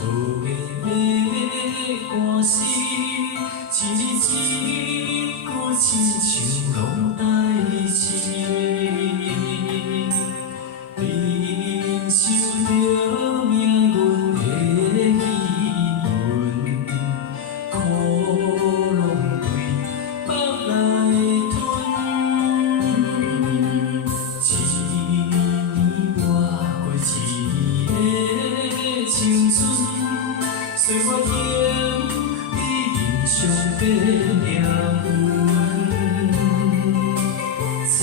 无的歌词，一字一句亲像拢代志。忍受着命运的戏文，苦拢对腹来吞。一年活过一年的青春，随我行你人生的命运。操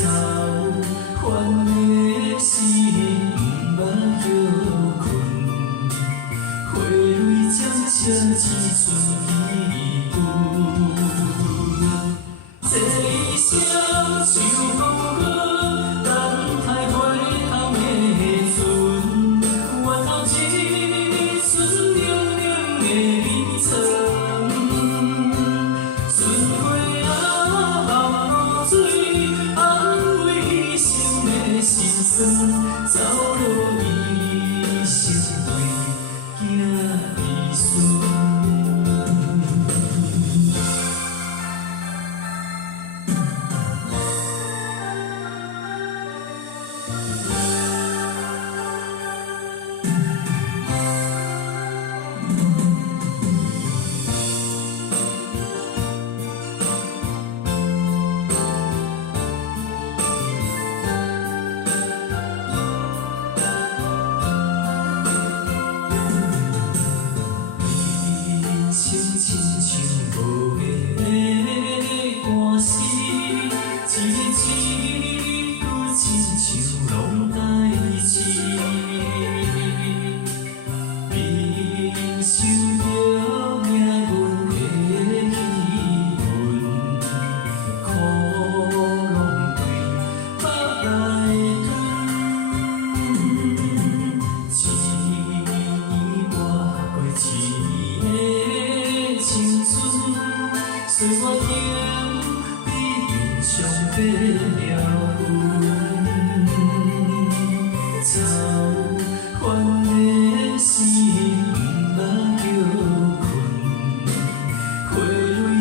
烦的心不捌休困，花蕊渐渐只剩遗根。这一生像风卷，等待回头的船，回头一寸冷冷的离愁。春花啊，望露水，安慰彼生的心酸，走路一生为囝儿孙。亲像无的歌词，一字一句亲像拢代志。忍受着命运的戏文，苦拢对腹来吞。一年活过一年的青春，随我行你人生的命运。操烦的心不捌休困，花蕊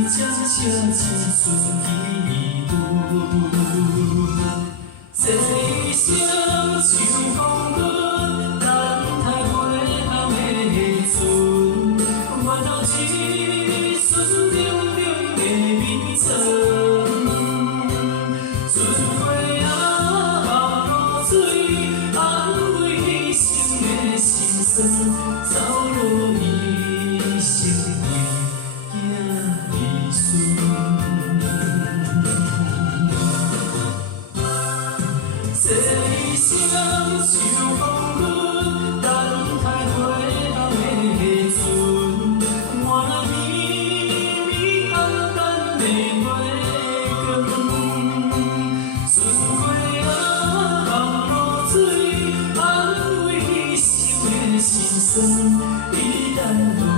渐渐只剩遗根。这一生像风卷，等待回头的船，回头一寸冷冷的离愁。春花啊，望露水，安慰彼生的心酸，走路一生为囝儿孙。这一生像风卷，等待回头的船，换来绵绵淡淡的月光。春花啊，望露水，安慰彼生的心酸，你等我。